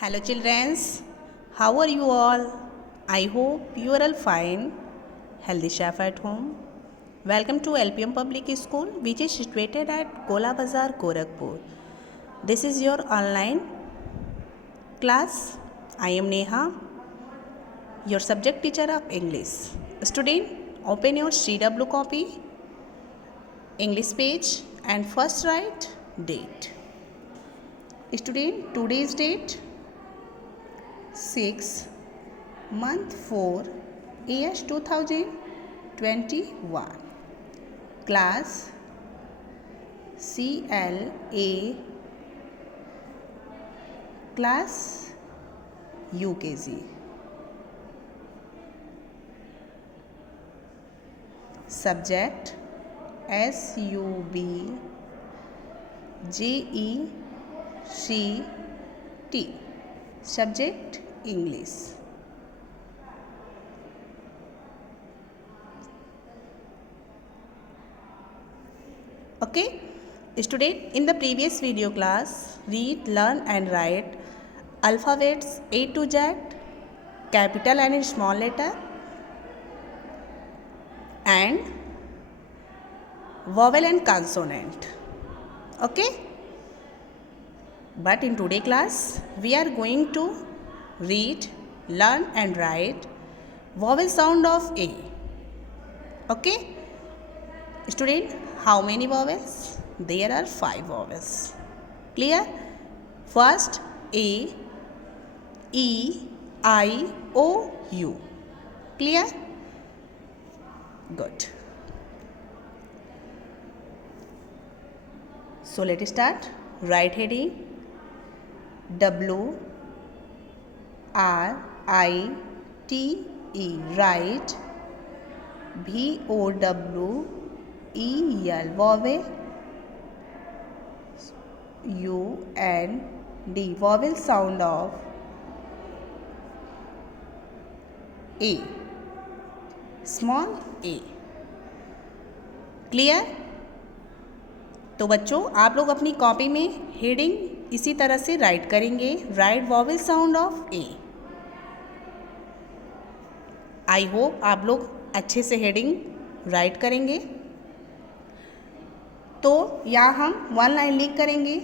Hello children, how are you all? I hope you are all fine. Healthy chef at home. Welcome to LPM Public School which is situated at Kola Bazar, Gorakhpur. This is your online class. I am Neha, your subject teacher of English. Student, open your CW copy, English page and first write date. Student, today's date 6 month 4 years 2021 class CLA class UKG subject SUB GECT subject English. Okay, student, in the previous video class, read, learn and write alphabets A to Z, capital and small letter, and vowel and consonant. Okay, but in today class, we are going to read, learn and write vowel sound of A. Okay, student, how many vowels? There are 5 vowels. Clear? First A, E, I, O, U. Clear? Good. So let us start. Right heading W R I T E, right. VOWEL, vowel. UND, vowel sound of A, small a. Clear? तो बच्चों, आप लोग अपनी copy में heading इसी तरह से right करेंगे. Right vowel sound of A. I hope आप लोग अच्छे से हेडिंग राइट करेंगे. तो यहाँ हम 1 लाइन लिख करेंगे.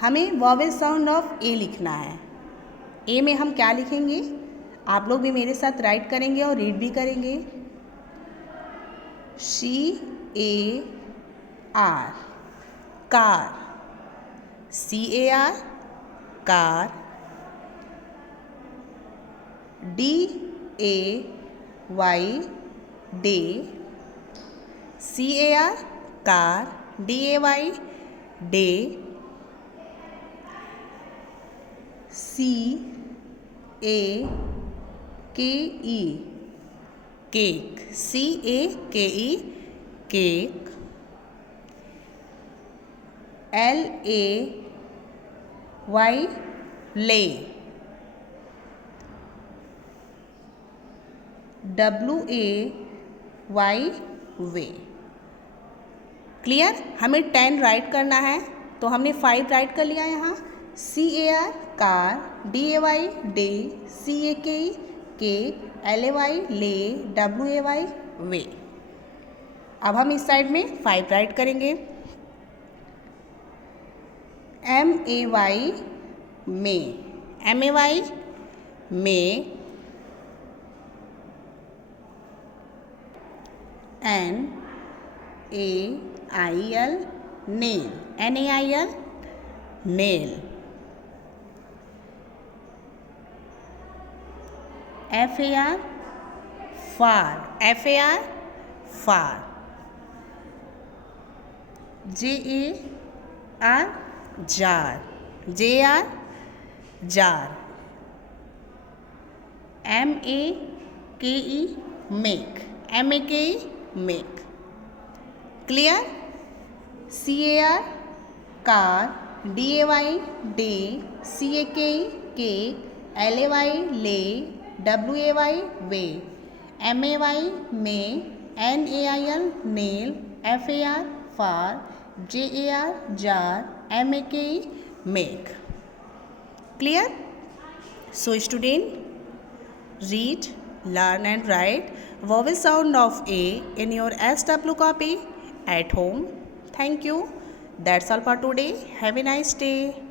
हमें वॉवेल साउंड ऑफ ए लिखना है. ए में हम क्या लिखेंगे? आप लोग भी मेरे साथ राइट करेंगे और रीड भी करेंगे. CAR, car. CAR, car. DAY, day. CAR, car. DAY, day. CAKE, cake. CAKE, cake. LAY, ले. WAY, वे. क्लियर? हमें 10 राइट करना है, तो हमने 5 राइट कर लिया यहाँ. CAR, car. DAY, day. CAKE, cake. LAY, ले. WAY, वे. अब हम इस साइड में 5 राइट करेंगे. MAY, में. MAY, में. NAIL, nail. NAIL, nail. FAR, far. FAR, far. JAR, jar. JR, jar. MAKE, make. MAKE, make. Clear? CAR, car. DAY, day. CAKE, cake. LAY, lay. WAY, way. MAY, may. NAIL, nail. FAR, far. JAR, jar. MAKE, make. Clear? So student, read, learn and write vowel sound of A in your SW copy at home. Thank you. That's all for today. Have a nice day.